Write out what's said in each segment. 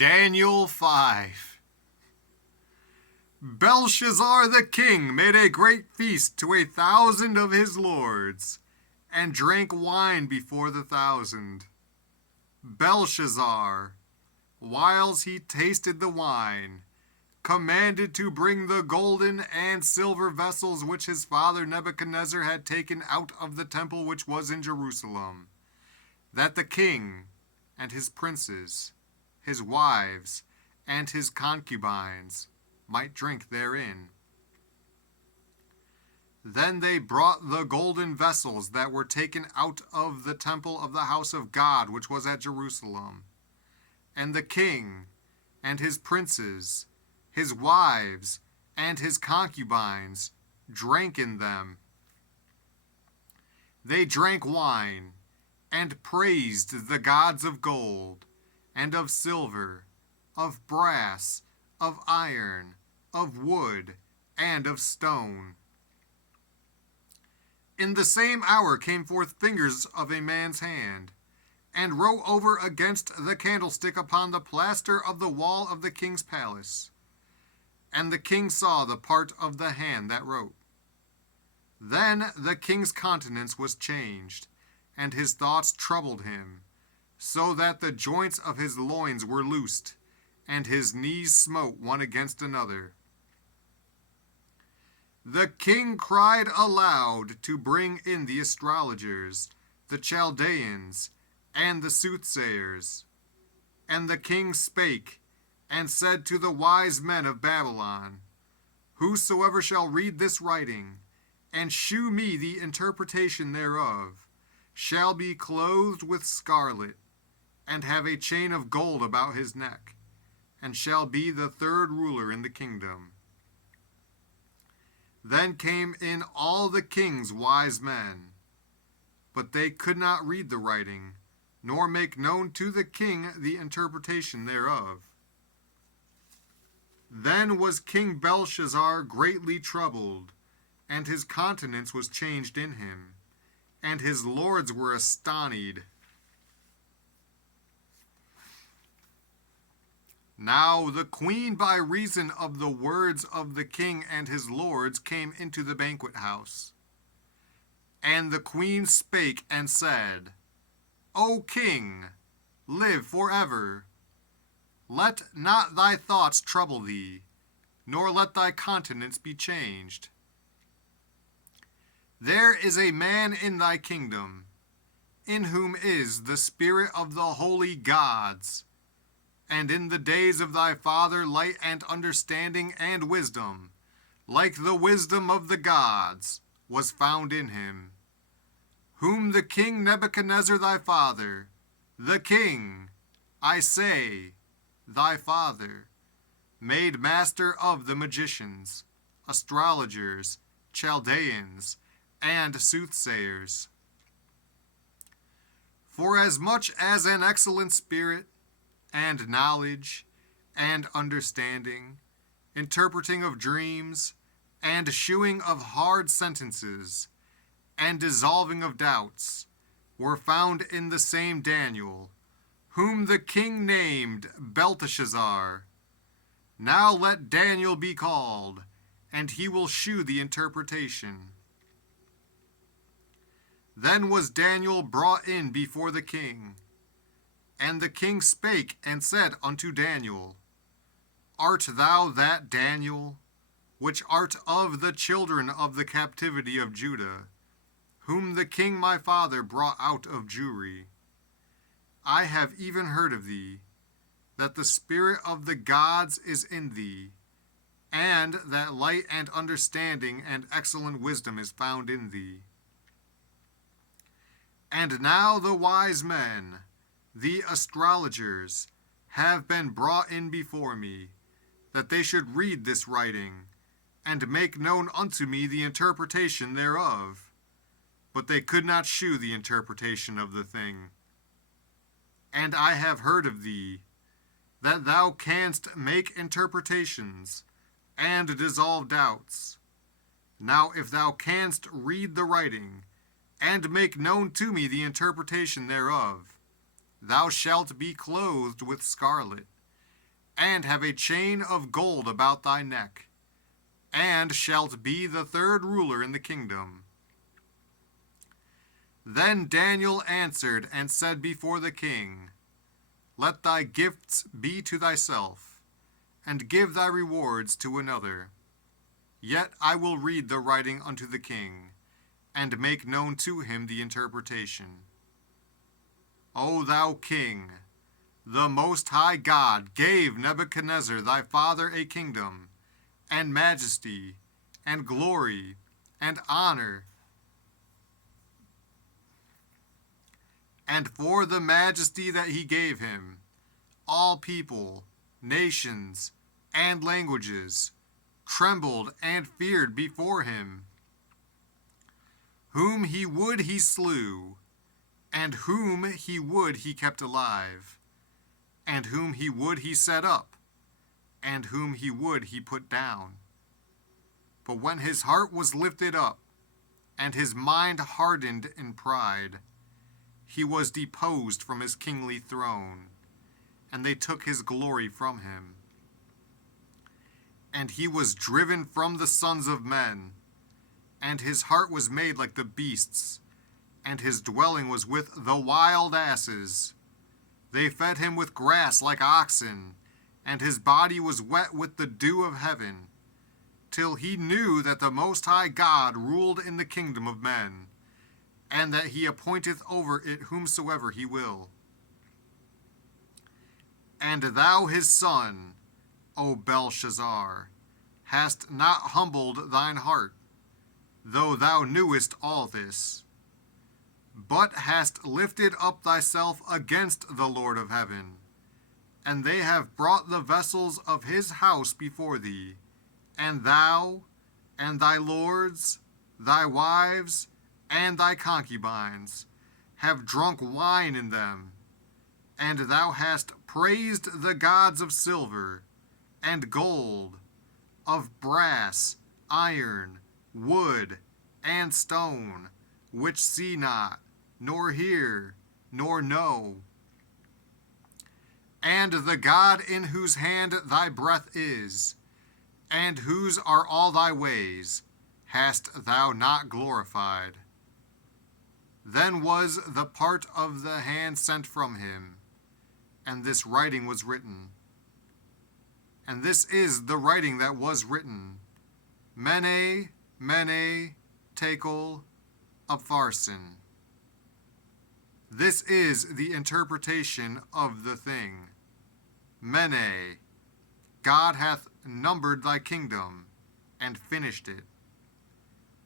Daniel 5. Belshazzar the king made a great feast to 1,000 of his lords, and drank wine before the 1,000. Belshazzar, whiles he tasted the wine, commanded to bring the golden and silver vessels which his father Nebuchadnezzar had taken out of the temple which was in Jerusalem, that the king and his princes, his wives, and his concubines might drink therein. Then they brought the golden vessels that were taken out of the temple of the house of God which was at Jerusalem, and the king and his princes, his wives, and his concubines drank in them. They drank wine, and praised the gods of gold, and of silver, of brass, of iron, of wood, and of stone. In the same hour came forth fingers of a man's hand, and wrote over against the candlestick upon the plaster of the wall of the king's palace. And the king saw the part of the hand that wrote. Then the king's countenance was changed, and his thoughts troubled him, so that the joints of his loins were loosed, and his knees smote one against another. The king cried aloud to bring in the astrologers, the Chaldeans, and the soothsayers. And the king spake, and said to the wise men of Babylon, Whosoever shall read this writing, and shew me the interpretation thereof, shall be clothed with scarlet, and have a chain of gold about his neck, and shall be the third ruler in the kingdom. Then came in all the king's wise men, but they could not read the writing, nor make known to the king the interpretation thereof. Then was King Belshazzar greatly troubled, and his countenance was changed in him, and his lords were astonied. Now the queen, by reason of the words of the king and his lords, came into the banquet house. And the queen spake and said, O king, live forever. Let not thy thoughts trouble thee, nor let thy countenance be changed. There is a man in thy kingdom, in whom is the spirit of the holy gods, and in the days of thy father light and understanding and wisdom, like the wisdom of the gods, was found in him, whom the king Nebuchadnezzar thy father, the king, I say, thy father, made master of the magicians, astrologers, Chaldeans, and soothsayers. Forasmuch as an excellent spirit, and knowledge, and understanding, interpreting of dreams, and shewing of hard sentences, and dissolving of doubts, were found in the same Daniel, whom the king named Belteshazzar. Now let Daniel be called, and he will shew the interpretation. Then was Daniel brought in before the king. And the king spake and said unto Daniel, Art thou that Daniel, which art of the children of the captivity of Judah, whom the king my father brought out of Jewry? I have even heard of thee, that the spirit of the gods is in thee, and that light and understanding and excellent wisdom is found in thee. And now the wise men, the astrologers, have been brought in before me, that they should read this writing, and make known unto me the interpretation thereof. But they could not shew the interpretation of the thing. And I have heard of thee, that thou canst make interpretations, and dissolve doubts. Now if thou canst read the writing, and make known to me the interpretation thereof, thou shalt be clothed with scarlet, and have a chain of gold about thy neck, and shalt be the third ruler in the kingdom. Then Daniel answered and said before the king, Let thy gifts be to thyself, and give thy rewards to another. Yet I will read the writing unto the king, and make known to him the interpretation. O thou king, the Most High God gave Nebuchadnezzar thy father a kingdom, and majesty, and glory, and honor. And for the majesty that he gave him, all people, nations, and languages trembled and feared before him. Whom he would he slew, and whom he would he kept alive, and whom he would he set up, and whom he would he put down. But when his heart was lifted up, and his mind hardened in pride, he was deposed from his kingly throne, and they took his glory from him. And he was driven from the sons of men, and his heart was made like the beasts, and his dwelling was with the wild asses. They fed him with grass like oxen, and his body was wet with the dew of heaven, till he knew that the Most High God ruled in the kingdom of men, and that he appointeth over it whomsoever he will. And thou his son, O Belshazzar, hast not humbled thine heart, though thou knewest all this, but hast lifted up thyself against the Lord of heaven, and they have brought the vessels of his house before thee, and thou, and thy lords, thy wives, and thy concubines, have drunk wine in them, and thou hast praised the gods of silver, and gold, of brass, iron, wood, and stone, which see not, nor hear, nor know. And the God in whose hand thy breath is, and whose are all thy ways, hast thou not glorified. Then was the part of the hand sent from him, and this writing was written. And this is the writing that was written: Mene, Mene, Tekel, Upharsin. This is the interpretation of the thing. Mene, God hath numbered thy kingdom, and finished it.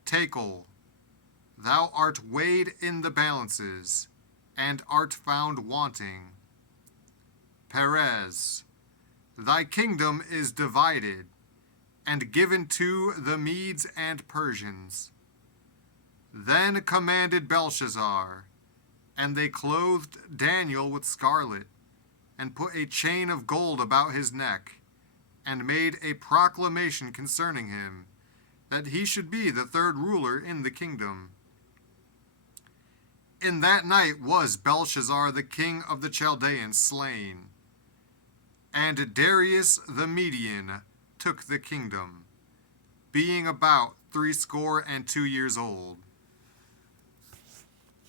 Tekel, thou art weighed in the balances, and art found wanting. Perez, thy kingdom is divided, and given to the Medes and Persians. Then commanded Belshazzar, and they clothed Daniel with scarlet, and put a chain of gold about his neck, and made a proclamation concerning him, that he should be the third ruler in the kingdom. In that night was Belshazzar the king of the Chaldeans slain, and Darius the Median took the kingdom, being about 62 years old.